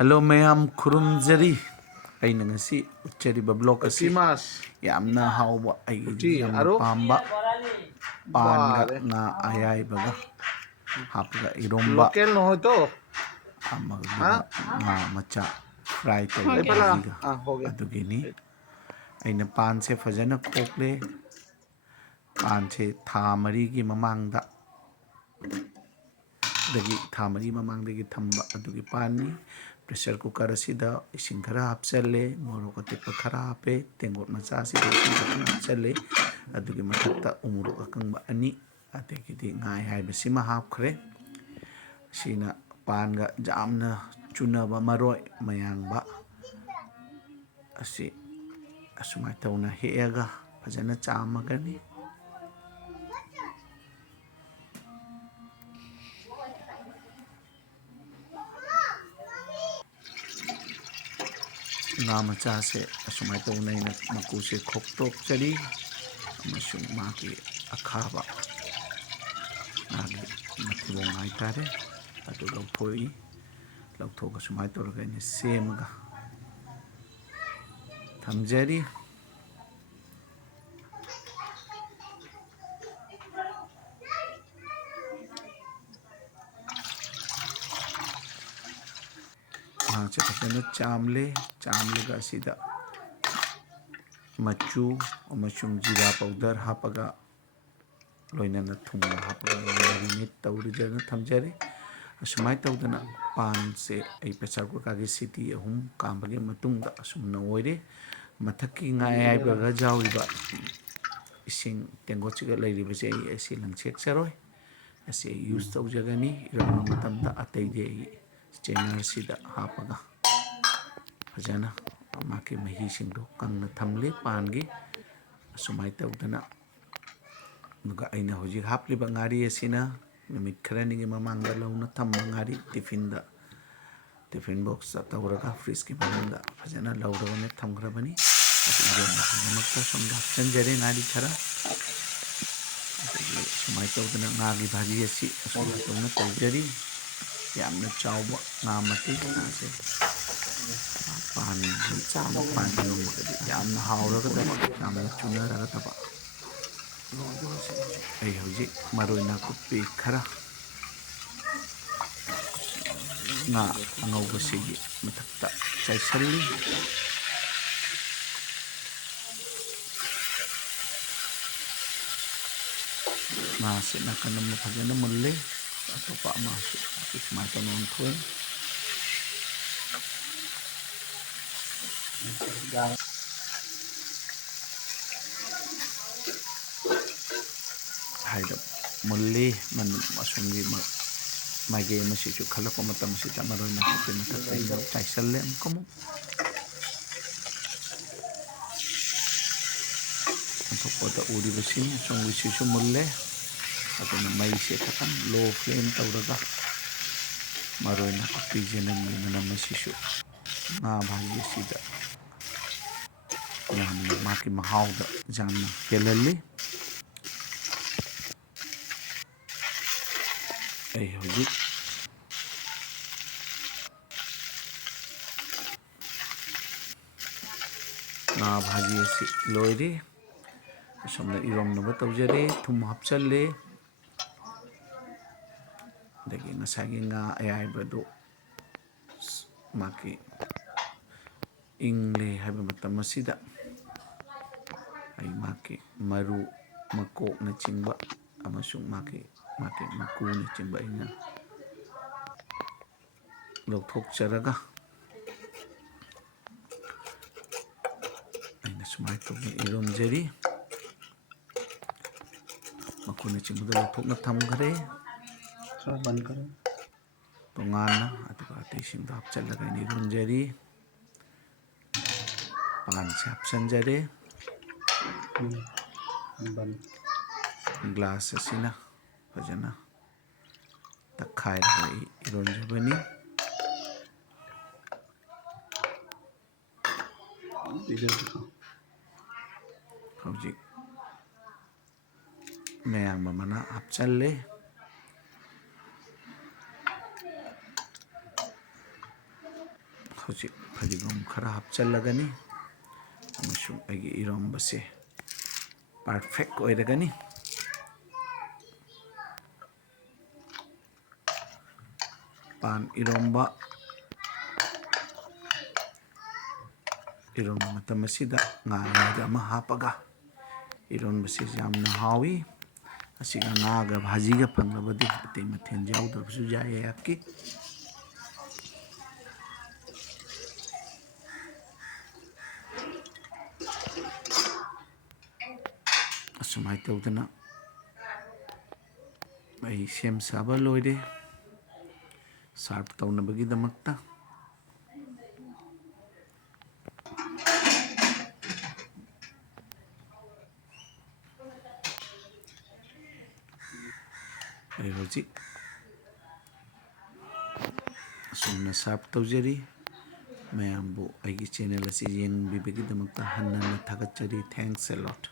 Hello mayam khurumjari aina ngasi uccariba block asi yamna hauba ai yamna pamba panga nga ayaibaga hapga iromba local no hoy amaga nga macha fry tawga adugini aina pan se fajana khokle pan se tha mari gi mamangda dagi tha mari mamangdagi thamba adugi pani pressure cooker asida ising khara hapchale morok atepa khara hape tengot macha asida ising khara hapchale adugi mathakta umurok akangba ani adagidi ngai haibasima hapkhre sina panga jamna chunaba maroi mayangba asi asumai tawna heaga fajana chamagani nga macha se asumai tawna ina maku se khoktok chari amasung maki akhaba ngagi mathibong ai tare adu lawthoi lawthoga sumai tawraga ina semaga thamjari se fajana chamlega asida machu amasung jira powder hapaga loinana thumga hapaga marinate tawrijana thamjari asumai tawdana pan se ai pressure cooker gi city ahum kambagi matungda asumna oire mathaki nga ayaibaga jawiba ising tengochiga lairibase ai asi langchek charoi asi use tawjagani irona matamda ataide strainer sida hapaga fajana maki mahi singdo kangna thamle pangi asumai tawdana nuga aina hojik hapliba ngari asina numit kharani gi mamangda launa thamma ngari tiffin box tawraga fridge ki mamangda fajana lauragane thamgrabani adu irona namakta somda chanjare ngari khara sumai tawdana ngagi bhaji asi asumai tawna tawjari yamna chawba nga mati ase pan chama pan nomagadi yamna hawraga daba yamna chunaraga daba ai hojik maroina kupi khara nga angauba sigi mathakta chaisalli nga se nakana mafajana mulle atopa masu sumai tanon thoi haida mulle man asumgi mage masichu khalako matam sita maroina kupi mathakta ina chaisalle amkamu anthokpada uribasini asumgi sisu mulle aduna mai se khatam low flame tawraga maroina kupi jenamgi manam masichu nga bhaji sida yamna maki mahauda jamna helalli ai hojik nga bhaji asi loire asomna iromnaba tawjare thum hapchalle dagi ngasagi nga ayaibado maki ingle haiba matam asida ai maki maru makok na chingba amasung maki maku na chingba ina lawthokcharaga aina sumai tawna iromjari maku na chingba lawthokna thamgare बंद करो tongana aduga ateisimda hapchalaga ina iromjari pan se hapchanjare glass asina fajana takhairaga ironjabani hojik mayang mamana hapchalle ꯍꯧꯖꯤꯛ ꯐꯗꯤꯒꯣꯝ ꯈꯔ ꯍꯥꯞꯆꯤꯜꯂꯒꯅꯤ ꯑꯃꯁꯨꯡ ꯑꯩꯒꯤ ꯏꯔꯣꯝꯕꯁꯦ perfect ꯑꯣꯏꯔꯒꯅꯤ꯫ ꯄꯥꯟ ꯏꯔꯣꯝꯕ ꯏꯔꯣꯟꯕ ꯃꯇꯝ ꯑꯁꯤꯗ ꯉꯥ ꯑꯌꯥꯏꯕ ꯑꯃ ꯍꯥꯞꯄꯒ ꯏꯔꯣꯟꯕꯁꯤ ꯌꯥꯝꯅ ꯍꯥꯎꯏ꯫ ꯑꯁꯤꯒ ꯉꯥꯒ ꯚꯥꯖꯤꯒ ꯐꯪꯂꯕꯗꯤ ꯑꯇꯩ ꯃꯊꯦꯜ ꯌꯥꯎꯗ꯭ꯔꯕꯁꯨ ꯌꯥꯏ ꯑꯩꯍꯥꯛꯀꯤ꯫ ꯑꯁꯨꯃꯥꯏꯅ ꯇꯧꯗꯅ ꯑꯩ ꯁꯦꯝ ꯁꯥꯕ ꯂꯣꯏꯔꯦ ꯁꯥꯔꯚ ꯇꯧꯅꯕꯒꯤꯗꯃꯛꯇ꯫ ꯑꯩ ꯍꯧꯖꯤꯛ ꯑꯁꯨꯝꯅ ꯁꯥꯔꯚ ꯇꯧꯖꯔꯤ꯫ ꯃꯌꯥꯝꯕꯨ ꯑꯩꯒꯤ ꯆꯦꯅꯦꯜ ꯑꯁꯤ ꯌꯦꯡꯕꯤꯕꯒꯤꯗꯃꯛꯇ ꯍꯟꯅ ꯍꯟꯅ ꯊꯥꯒꯠꯆꯔꯤ꯫ ꯊꯦꯡꯛꯁ ꯑꯦ ꯂꯣꯠ꯫